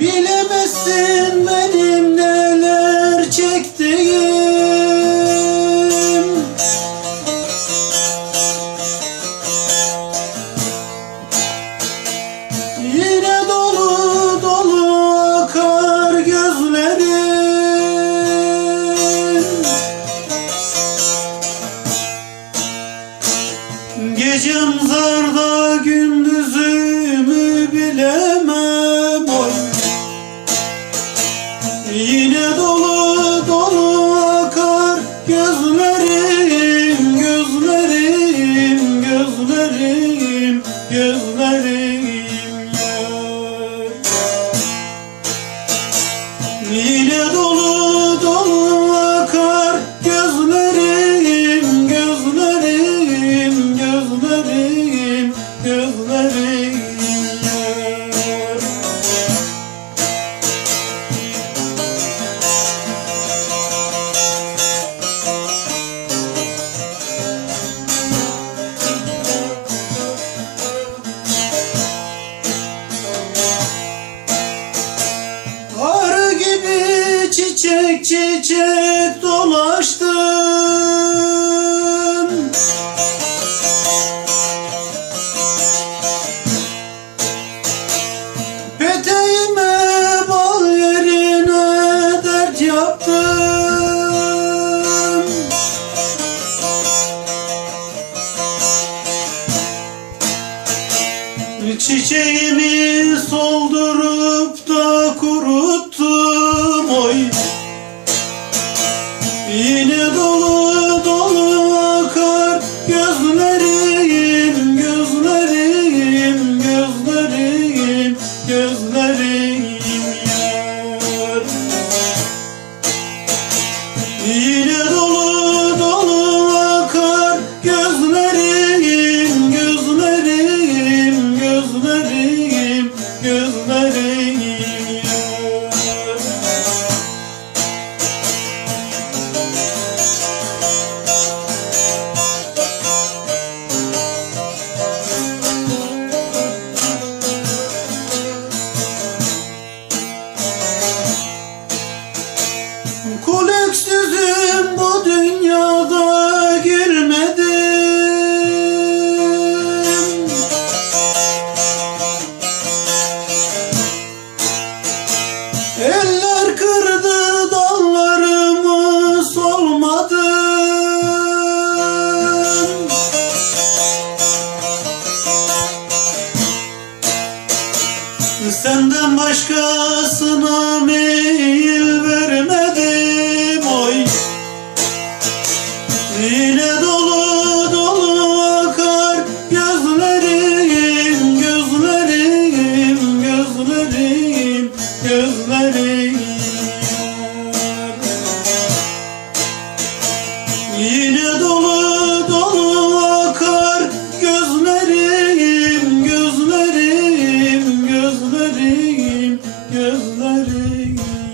Bilemezsin benim neler çektiğim. Yine dolu dolu akar gözlerim. Gecem Gözlerim, gözlerim, gözlerim, gözlerim. çiçek dolaştım Peteğime bal yerine dert yaptım Çiçeğimi living senden başkasına meyil sing